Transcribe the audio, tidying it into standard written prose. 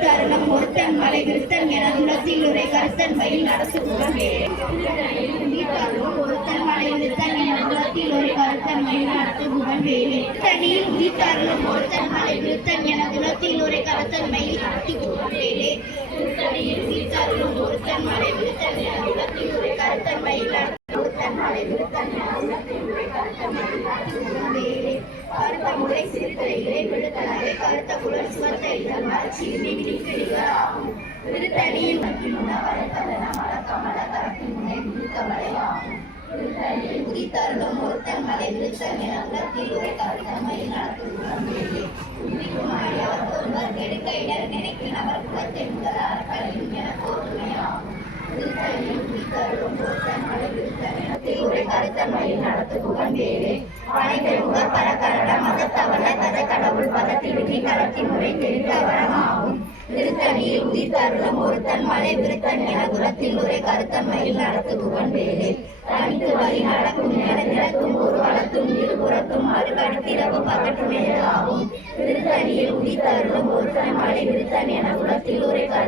தருணம் ஒருத்தன் மலை விருத்தன் என துளத்தில் உரை கருத்தன் மயில் நடத்துகுவன் ஒருத்தன் மலை விருத்தன் என துளத்தில் ஒரு கருத்தன் மயில் நடத்துகுவன் வேலே தனியில் உதித்தருளும் ஒருத்தன் மலை விருத்தன் என துளத்தில் ஒரு கருத்தன் மயில் நடத்துகுவன் வேலே தனியில் உதித்தருளும் ஒருத்தன் மலை விருத்தன் என துளத்தில் ஒரு கருத்தன் மயில் ஒருத்தன் மலை விருத்தன் என துளத்தில் ஒரு கருத்தன் மயில் நடத்துகுவன் வேலே கருத்த முறை சிறுத்தைகளை விடுதலை கருத்த குழல் சுவத்த இதழ் மலர்ச்சி விழிக்கடிகளாகும் விருத்தணியில் உதித்தருளும் ஒருத்தன் மலை விருத்தன் என உலகத்தில் ஒரு கருத்தமை நடத்துகிறார் கெடுக்க இடர் நினைக்கும் அவர் குலத்தை முதல் அறக்கலையும் என போதுமையாகும் நடத்துகுவன் வேலே பனைபெருங்க பரகரட மதத்தவள கத கடவுள் பதத்திடுகி களத்தின் முறை தெரிந்த வரமாகும் திருத்தணியில் உதித்தருளும் ஒருத்தன் மலை விருத்தன் என குலத்தில் உரை கருத்தன்மையில் நடத்துகுவன் வேலே தனித்து வழி நடக்கும் நிலக்கும் ஒரு வளத்தும் இருபுறத்தும் அருகடுத்திரவு பகட்டு நேராகும் திருத்தணியில் உதித்தருளும் ஒருத்தன் மலை விருத்தன் என குலத்தில் உரை